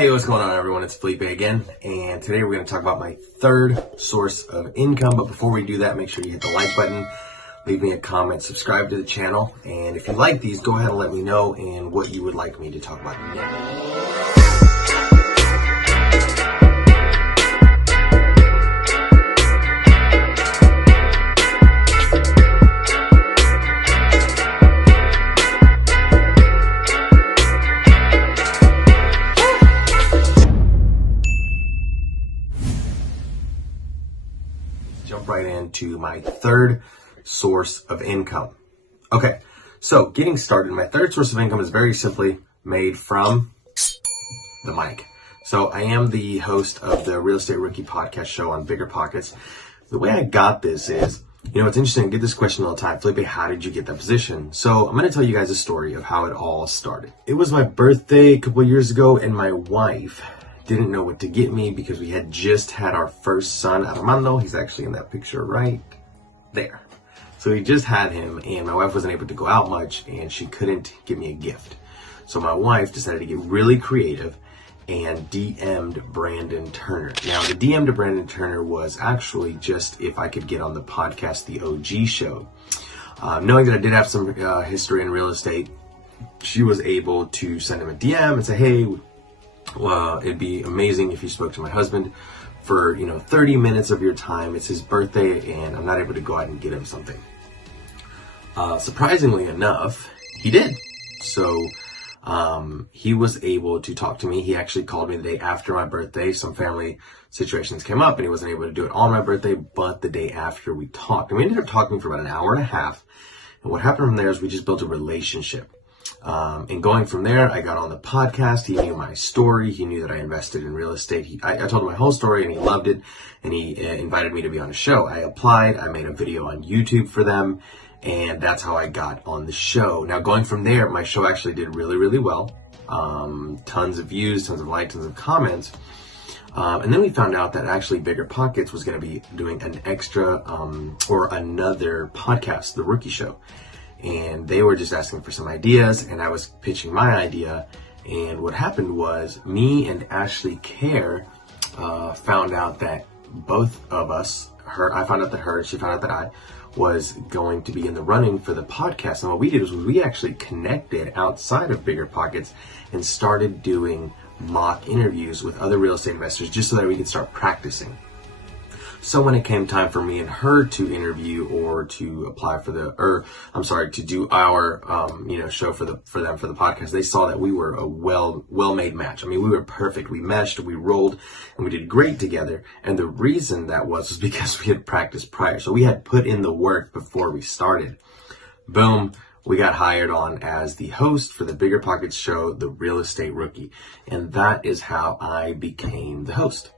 Hey, what's going on everyone? It's Felipe again, and today we're going to talk about my third source of income. But before we do that, make sure you hit the like button, leave me a comment, subscribe to the channel, and if you like these, go ahead and let me know and what you would like me to talk about next. Jump right into my third source of income. Okay, so getting started, my third source of income is very simply made from the mic. So I am the host of the Real Estate Rookie podcast show on Bigger Pockets. The way I got this is, it's interesting, I get this question all the time. Felipe, how did you get that position? So I'm going to tell you guys a story of how it all started. It was my birthday a couple of years ago, and my wife didn't know what to get me because we had just had our first son, Armando. He's actually in that picture right there. So we just had him, and my wife wasn't able to go out much, and she couldn't give me a gift. So my wife decided to get really creative and DM'd Brandon Turner. Now, the DM to Brandon Turner was actually just if I could get on the podcast, The OG Show. Knowing that I did have some history in real estate, she was able to send him a DM and say, hey, it'd be amazing if you spoke to my husband for 30 minutes of your time. It's his birthday and I'm not able to go out and get him something. Surprisingly enough, he did. So he was able to talk to me. He actually called me the day after my birthday. Some family situations came up and he wasn't able to do it on my birthday, but the day after we talked. And we ended up talking for about an hour and a half. And what happened from there is we just built a relationship. And going from there, I got on the podcast. He knew my story. He knew that I invested in real estate. I told him my whole story and he loved it. And he invited me to be on a show. I applied. I made a video on YouTube for them. And that's how I got on the show. Now, going from there, my show actually did really, really well. Tons of views, tons of likes, tons of comments. And then we found out that actually Bigger Pockets was going to be doing an extra or another podcast, The Rookie Show. And they were just asking for some ideas, and I was pitching my idea. And what happened was me and Ashley Kerr found out that both of us, I found out that her, she found out that I was going to be in the running for the podcast. And what we did was we actually connected outside of Bigger Pockets and started doing mock interviews with other real estate investors just so that we could start practicing. So when it came time for me and her to interview or to apply for to do our, show for them for the podcast, they saw that we were a well-made match. I mean, we were perfect. We meshed, we rolled, and we did great together. And the reason that was because we had practiced prior. So we had put in the work before we started. Boom. We got hired on as the host for the Bigger Pockets show, The Real Estate Rookie. And that is how I became the host.